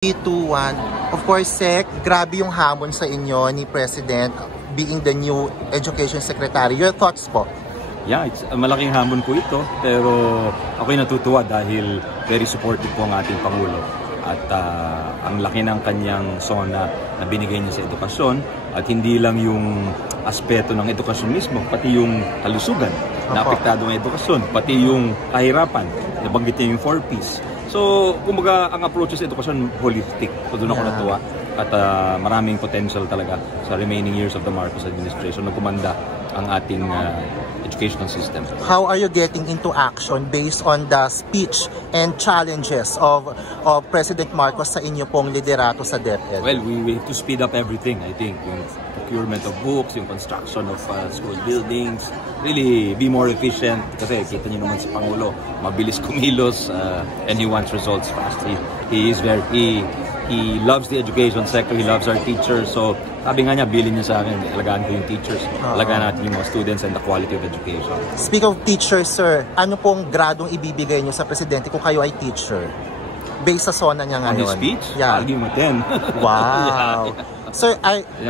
3, 2, 1. Of course, Sec, grabe yung hamon sa inyo ni President being the new Education Secretary. Your thoughts po? Yeah, malaking hamon po ito, pero ako'y natutuwa dahil very supportive po ang ating Pangulo. At ang laki ng kanyang sona na binigay niya sa edukasyon, at hindi lang yung aspeto ng edukasyon mismo, pati yung kalusugan na apektado ng edukasyon, pati yung kahirapan, nabanggit niya yung 4Ps. So, kumbaga, ang approach sa edukasyon, holistic. So, doon ako natuwa. At maraming potential talaga sa remaining years of the Marcos administration na kumanda ang ating educational system. How are you getting into action based on the speech and challenges of President Marcos sa inyo pong liderato sa DepEd? Well, we have to speed up everything, I think. Yung procurement of books, yung construction of school buildings, really be more efficient. Kasi kita niyo naman si Pangulo, mabilis kumilos, and he wants results fast. He loves the education sector, he loves our teachers. So, sabi nga niya, bilin niya sa akin, alagaan ko yung teachers, alagaan natin yung mga students and the quality of education. Speak of teachers, sir, ano pong gradong ibibigay niyo sa Presidente kung kayo ay teacher? Based sa sona niya ngayon. On his speech? Yeah. I'll give him a 10. Wow. Sir,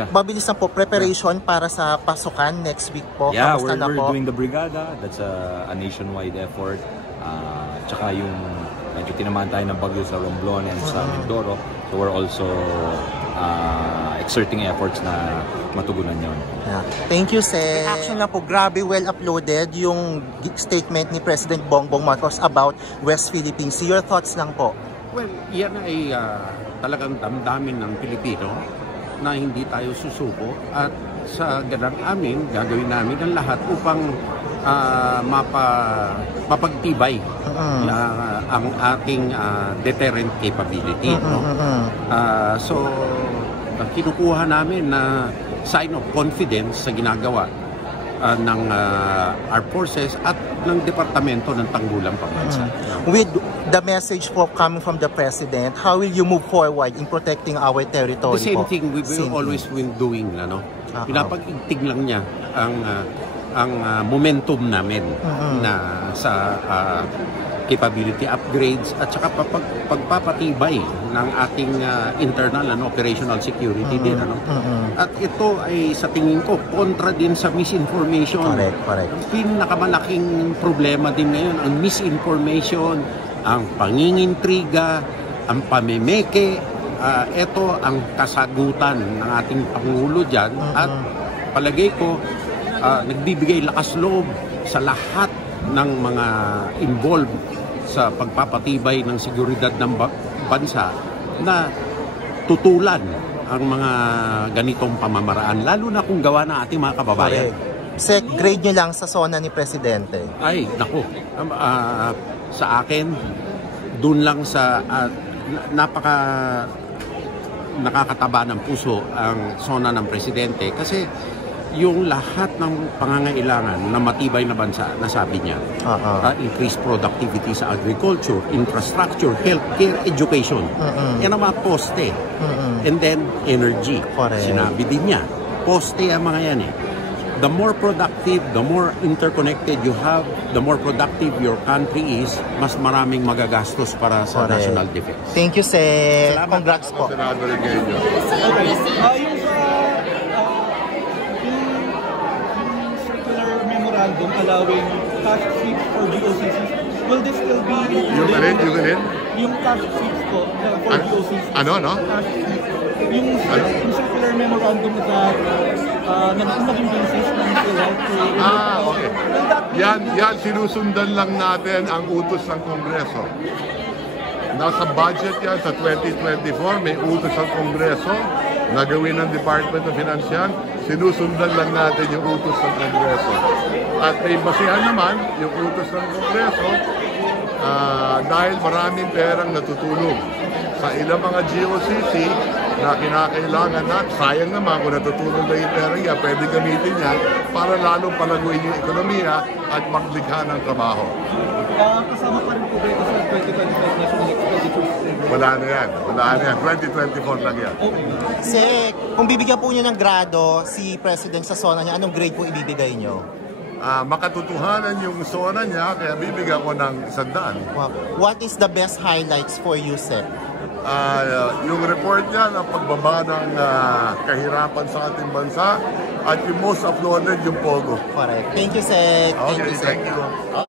mabilis na po preparation para sa pasukan next week po. Yeah, we're doing the Brigada. That's a nationwide effort. Tsaka yung medyo tinamaan tayo ng bagyo sa Romblon and sa Mindoro. So we're also exerting efforts na matugunan yun. Yeah. Thank you, sir. Action lang po, grabe well uploaded yung statement ni President Bongbong Marcos about West Philippine Sea. Your thoughts lang po? Well, yan ay talagang damdamin ng Pilipino na hindi tayo susuko, at sa ganang amin, gagawin namin ang lahat upang mapagtibay ang ating deterrent capability. So, kinukuha namin na sign of confidence sa ginagawa ng our forces at ng Departamento ng Tanggulang Pambansa. With the message po coming from the President, how will you move forward in protecting our territory? The same thing we will always been doing. Pinapag-igtig lang niya ang momentum namin na sa capability upgrades at saka pagpapatibay ng ating internal and operational security din. At ito ay sa tingin ko kontra din sa misinformation. Correct. Ang pinakamalaking problema din ngayon ang misinformation, ang pangingintriga, ang pamemeke. Ito ang kasagutan ng ating Pangulo dyan, at palagay ko nagbibigay lakas loob sa lahat ng mga involved sa pagpapatibay ng seguridad ng bansa na tutulan ang mga ganitong pamamaraan, lalo na kung gawa na ating mga kababayan. Sec, grade nyo lang sa sona ni Presidente. Ay, naku. Sa akin, dun lang sa nakakataba ng puso ang sona ng Presidente, kasi yung lahat ng pangangailangan na matibay na bansa, nasabi niya. Increased productivity sa agriculture, infrastructure, healthcare, education. Yan ang mga poste. And then, energy. Sinabi din niya. Poste ang mga yan eh. The more productive, the more interconnected you have, the more productive your country is, mas maraming magagastos para sa national defense. Thank you, sir. Congrats po. Allowing cash sweeps for GOCCs, will this still be yung cash sweeps po for GOCCs? Cash sweeps. Yung circular memorandum that naging basis ng PhilHealth to... Okay. Yan, sinusundan lang natin ang utos ng Kongreso. Nasa budget yan sa 2024, may utos ng Kongreso na gawin ng Department of Finance yan. Sinusundan lang natin yung utos ng Kongreso. At may basihan naman yung utos ng Kongreso dahil maraming perang natutulog sa ilang mga GOCC na kinakailangan na, sayang naman kung natutulog na yung pera niya, pwede gamitin niya para lalong palaguin yung ekonomiya at maglikha ng trabaho. Kasama pa rin po ba ito sa 2025 National Expenditure? Wala na yan. 2024 lang yan. Sec, kung bibigyan po niyo ng grado si President sa sona niya, anong grade po ibibigay niyo? Makatotohanan yung sona niya, kaya bibigyan ko ng 100. What is the best highlights for you, Sec? yung report niya ng pagbaba ng kahirapan sa ating bansa at yung most uploaded yung Pogo. Correct. Thank you, Sec. Okay, thank you.